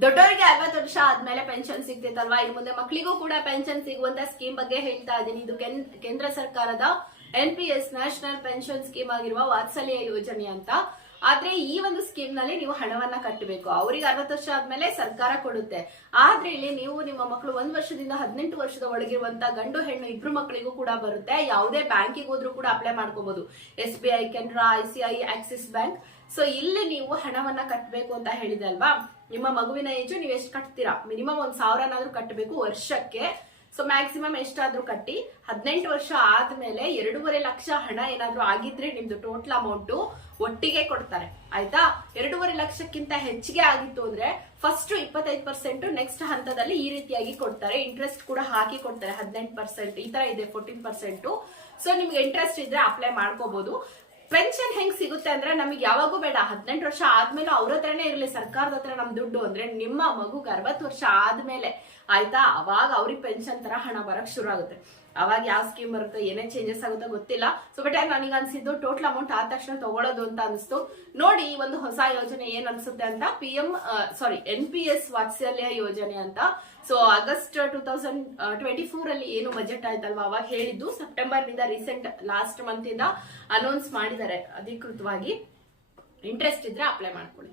ದೊಡ್ಡವರಿಗೆ ಐವತ್ತು ವರ್ಷ ಆದ್ಮೇಲೆ ಪೆನ್ಷನ್ ಸಿಗ್ತೈತಲ್ವಾ? ಇನ್ ಮುಂದೆ ಮಕ್ಕಳಿಗೂ ಕೂಡ ಪೆನ್ಷನ್ ಸಿಗುವಂತ ಸ್ಕೀಮ್ ಬಗ್ಗೆ ಹೇಳ್ತಾ ಇದ್ದೀನಿ. ಇದು ಕೇಂದ್ರ ಸರ್ಕಾರದ N P S national pension scheme ಆಗಿರುವ ವಾತ್ಸಲ್ಯ ಯೋಜನೆ ಅಂತ. ಆದ್ರೆ ಈ ಒಂದು ಸ್ಕೀಮ್ನಲ್ಲಿ ನೀವು ಹಣವನ್ನ ಕಟ್ಟಬೇಕು ಅವ್ರಿಗೆ ಅರವತ್ತು ವರ್ಷ ಆದ್ಮೇಲೆ ಸರ್ಕಾರ ಕೊಡುತ್ತೆ. ಆದ್ರೆ ಇಲ್ಲಿ ನೀವು ನಿಮ್ಮ ಮಕ್ಕಳು ಒಂದ್ ವರ್ಷದಿಂದ ಹದಿನೆಂಟು ವರ್ಷದ ಒಳಗಿರುವಂತ ಗಂಡು ಹೆಣ್ಣು ಇಬ್ರು ಮಕ್ಕಳಿಗೂ ಕೂಡ ಬರುತ್ತೆ. ಯಾವುದೇ ಬ್ಯಾಂಕಿಗೆ ಹೋದ್ರೂ ಕೂಡ ಅಪ್ಲೈ ಮಾಡ್ಕೋಬಹುದು S B I Canara I C I Axis bank so ಇಲ್ಲಿ ನೀವು ಹಣವನ್ನ ಕಟ್ಟಬೇಕು ಅಂತ ಹೇಳಿದೆ ಅಲ್ವಾ? ನಿಮ್ಮ ಮಗುವಿನ ಏಜು ನೀವು ಎಷ್ಟು ಕಟ್ತೀರಾ? ಮಿನಿಮಮ್ ಒಂದ್ ಸಾವಿರನಾದ್ರೂ ಕಟ್ಟಬೇಕು ವರ್ಷಕ್ಕೆ. ಸೊ ಮ್ಯಾಕ್ಸಿಮಮ್ ಎಷ್ಟಾದ್ರೂ ಕಟ್ಟಿ, ಹದಿನೆಂಟು ವರ್ಷ ಆದ್ಮೇಲೆ ಎರಡೂವರೆ ಲಕ್ಷ ಹಣ ಏನಾದ್ರೂ ಆಗಿದ್ರೆ ನಿಮ್ದು ಟೋಟಲ್ ಅಮೌಂಟ್ ಒಟ್ಟಿಗೆ ಕೊಡ್ತಾರೆ. ಆಯ್ತಾ? ಎರಡೂವರೆ ಲಕ್ಷಕ್ಕಿಂತ ಹೆಚ್ಚಿಗೆ ಆಗಿತ್ತು ಅಂದ್ರೆ ಫಸ್ಟ್ ಇಪ್ಪತ್ತೈದು ಪರ್ಸೆಂಟ್ ನೆಕ್ಸ್ಟ್ ಹಂತದಲ್ಲಿ ಈ ರೀತಿಯಾಗಿ ಕೊಡ್ತಾರೆ. ಇಂಟ್ರೆಸ್ಟ್ ಕೂಡ ಹಾಕಿ ಕೊಡ್ತಾರೆ. ಹದಿನೆಂಟು ಪರ್ಸೆಂಟ್ ಈ ತರ ಇದೆ ಫೋರ್ಟೀನ್ ಪರ್ಸೆಂಟ್ ಸೊ ನಿಮ್ಗೆ ಇಂಟ್ರೆಸ್ಟ್ ಇದ್ರೆ ಅಪ್ಲೈ ಮಾಡ್ಕೋಬಹುದು ಪೆನ್ಷನ್ ಹೆಂಗ್ ಸಿಗುತ್ತೆ ಅಂದ್ರೆ ನಮಗೆ ಯಾವಾಗೂ ಬೇಡ. ಹದಿನೆಂಟು ವರ್ಷ ಆದ್ಮೇಲೆ ಅವ್ರ ಹತ್ರನೇ ಇರಲಿ. ಸರ್ಕಾರದ ಹತ್ರ ನಮ್ ದುಡ್ಡು ಅಂದ್ರೆ ನಿಮ್ಮ ಮಗುಗೆ ಅರವತ್ತು ವರ್ಷ ಆದ್ಮೇಲೆ. ಆಯ್ತಾ? ಅವಾಗ ಅವ್ರಿಗೆ ಪೆನ್ಷನ್ ತರ ಹಣ ಬರಕ್ ಶುರು ಆಗುತ್ತೆ. ಅವಾಗ ಯಾವ ಸ್ಕೀಮ್ ಬರುತ್ತೆ ಏನೇ ಚೇಂಜಸ್ ಆಗುತ್ತೋ ಗೊತ್ತಿಲ್ಲ. ಸೊ ಬಟ್ ನನಗೆ ಅನ್ಸಿದ್ದು ಟೋಟಲ್ ಅಮೌಂಟ್ ಆದ ತಕ್ಷಣ ತಗೊಳ್ಳೋದು ಅಂತ ಅನಿಸ್ತು. ನೋಡಿ ಒಂದು ಹೊಸ ಯೋಜನೆ ಏನ್ ಅನ್ಸುತ್ತೆ ಅಂತ ಪಿ ಸಾರಿ ಎನ್ ಪಿ ಯೋಜನೆ ಅಂತ so August two thousand twenty four ಅಲ್ಲಿ ಏನು ಬಜೆಟ್ ಆಯ್ತಲ್ವಾ? ಅವಾಗ ಹೇಳಿದ್ದು ಸೆಪ್ಟೆಂಬರ್ನಿಂದ ರೀಸೆಂಟ್ ಲಾಸ್ಟ್ ಮಂತ್ ಇಂದ ಅನೌನ್ಸ್ ಮಾಡಿದ್ದಾರೆ ಅಧಿಕೃತವಾಗಿ. ಇಂಟ್ರೆಸ್ಟ್ ಇದ್ರೆ ಅಪ್ಲೈ ಮಾಡ್ಕೊಳ್ಳಿ.